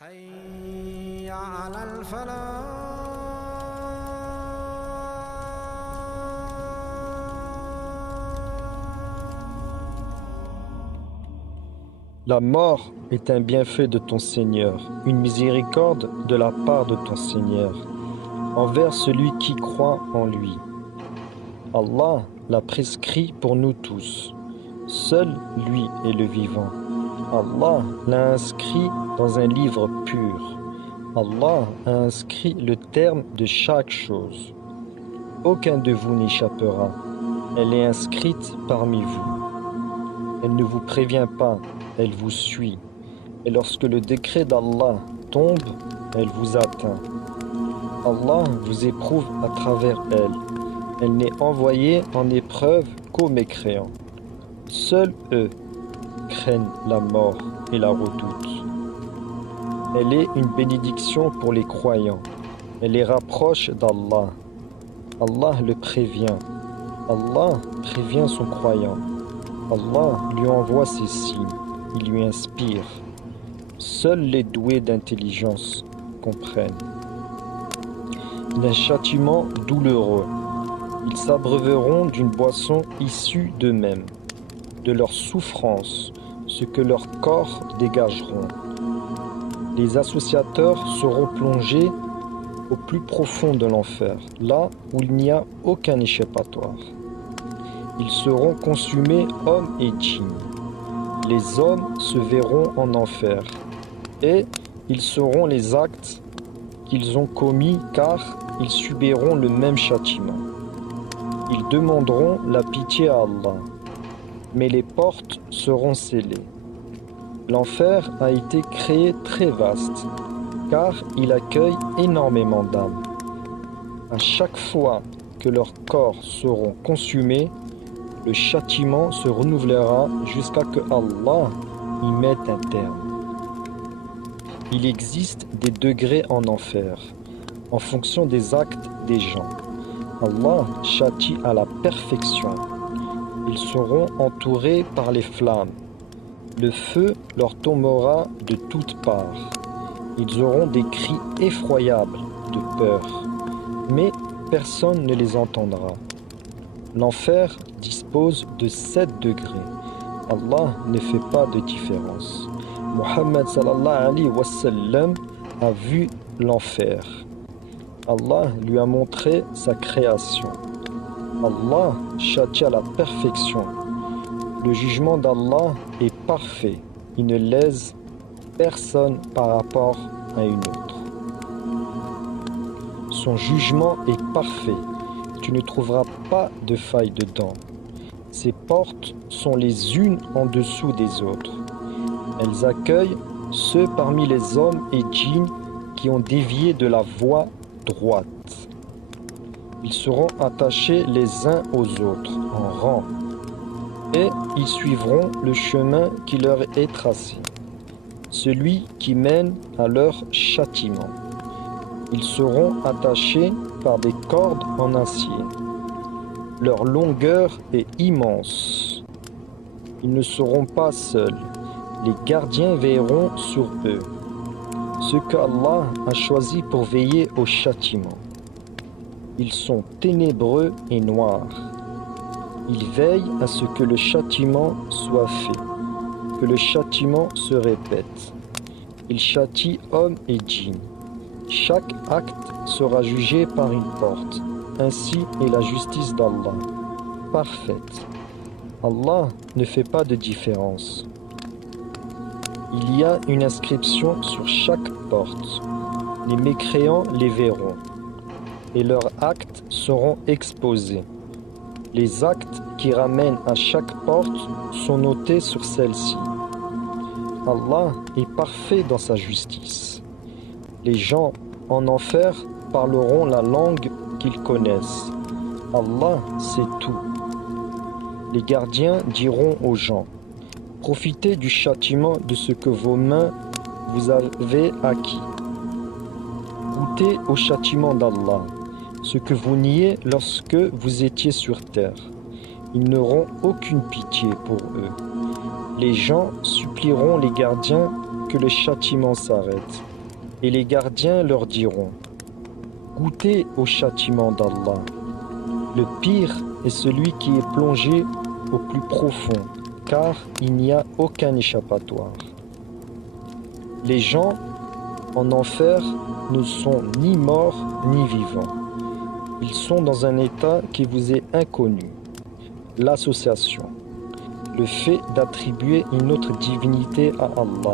حي على الفلاح. La mort est un bienfait de ton Seigneur, une miséricorde de la part de ton Seigneur, envers celui qui croit en lui. Allah l'a prescrit pour nous tous. Seul lui est le vivant. Allah l'a inscrit dans un livre pur. Allah a inscrit le terme de chaque chose. Aucun de vous n'échappera. Elle est inscrite parmi vous. Elle ne vous prévient pas, elle vous suit. Et lorsque le décret d'Allah tombe, elle vous atteint. Allah vous éprouve à travers elle. Elle n'est envoyée en épreuve qu'aux mécréants. Seuls eux craignent la mort et la redoutent. Elle est une bénédiction pour les croyants. Elle les rapproche d'Allah. Allah le prévient. Allah prévient son croyant. Allah lui envoie ses signes. Il lui inspire. Seuls les doués d'intelligence comprennent. D'un châtiment douloureux. Ils s'abreuveront d'une boisson issue d'eux-mêmes, de leur souffrance, ce que leurs corps dégageront. Les associateurs seront plongés au plus profond de l'enfer, là où il n'y a aucun échappatoire. Ils seront consumés, hommes et djinns. Les hommes se verront en enfer, et ils sauront les actes qu'ils ont commis, car ils subiront le même châtiment. Ils demanderont la pitié à Allah, mais les portes seront scellées. L'enfer a été créé très vaste, car il accueille énormément d'âmes. À chaque fois que leurs corps seront consumés, le châtiment se renouvellera jusqu'à que Allah y mette un terme. Il existe des degrés en enfer, en fonction des actes des gens. Allah châtie à la perfection. Ils seront entourés par les flammes. Le feu leur tombera de toutes parts. Ils auront des cris effroyables de peur, mais personne ne les entendra. L'enfer dispose de 7 degrés. Allah ne fait pas de différence. Muhammad sallallahu alayhi wa sallam a vu l'enfer. Allah lui a montré sa création. Allah châtie à la perfection. Le jugement d'Allah est parfait. Il ne lèse personne par rapport à une autre. Son jugement est parfait. Tu ne trouveras pas de faille dedans. Ses portes sont les unes en dessous des autres. Elles accueillent ceux parmi les hommes et djinns qui ont dévié de la voie droite. Ils seront attachés les uns aux autres en rang, et ils suivront le chemin qui leur est tracé, celui qui mène à leur châtiment. Ils seront attachés par des cordes en acier. Leur longueur est immense. Ils ne seront pas seuls. Les gardiens veilleront sur eux, ceux qu'Allah a choisis pour veiller au châtiment. Ils sont ténébreux et noirs. Ils veillent à ce que le châtiment soit fait, que le châtiment se répète. Ils châtient hommes et djinns. Chaque acte sera jugé par une porte. Ainsi est la justice d'Allah, parfaite. Allah ne fait pas de différence. Il y a une inscription sur chaque porte. Les mécréants les verront, et leurs actes seront exposés. Les actes qui ramènent à chaque porte sont notés sur celle-ci. Allah est parfait dans sa justice. Les gens en enfer parleront la langue qu'ils connaissent. Allah sait tout. Les gardiens diront aux gens: profitez du châtiment de ce que vos mains vous avez acquis. Goûtez au châtiment d'Allah, ce que vous niez lorsque vous étiez sur terre. Ils n'auront aucune pitié pour eux. Les gens supplieront les gardiens que le châtiment s'arrête. Et les gardiens leur diront: Goûtez au châtiment d'Allah. Le pire est celui qui est plongé au plus profond, car il n'y a aucun échappatoire. Les gens en enfer ne sont ni morts ni vivants. Ils sont dans un état qui vous est inconnu. L'association, le fait d'attribuer une autre divinité à Allah.